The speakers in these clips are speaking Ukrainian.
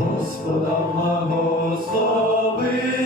Господа, благослови.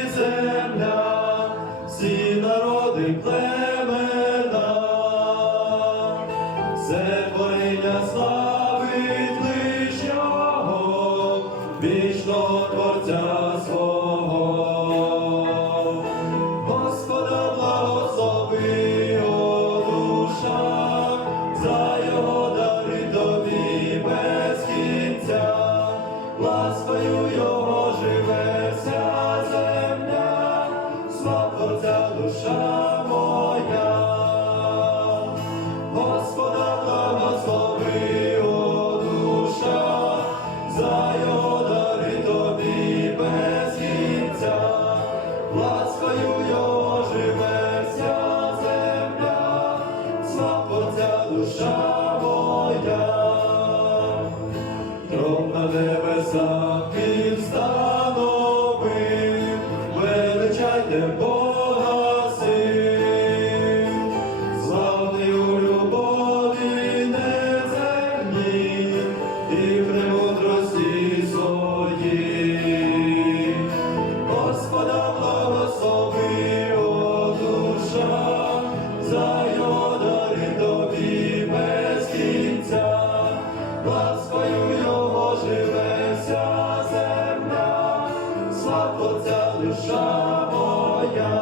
sun. Слава ця душа моя.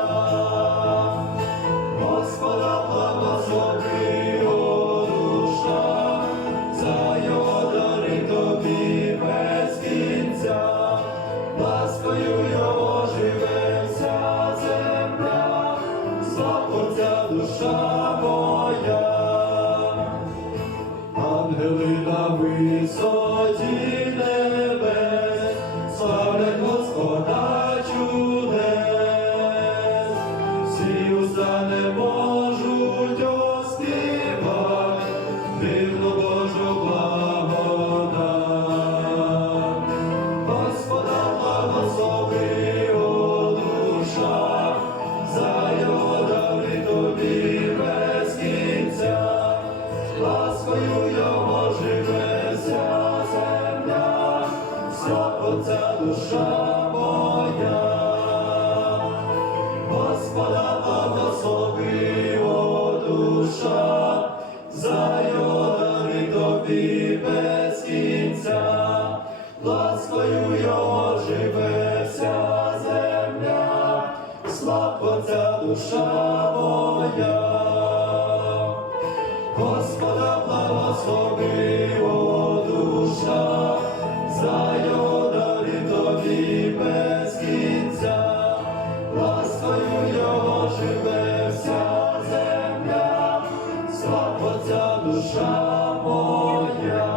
Господа благослови, о душа, за його дари тобі без кінця, ласкою його живе вся земля, слава ця душа всі ласкою його живе вся земля, слава ця душа моя. Господа благослови, душа, за його дари тобі без кінця, ласкою його живе вся земля, слава ця душа моя.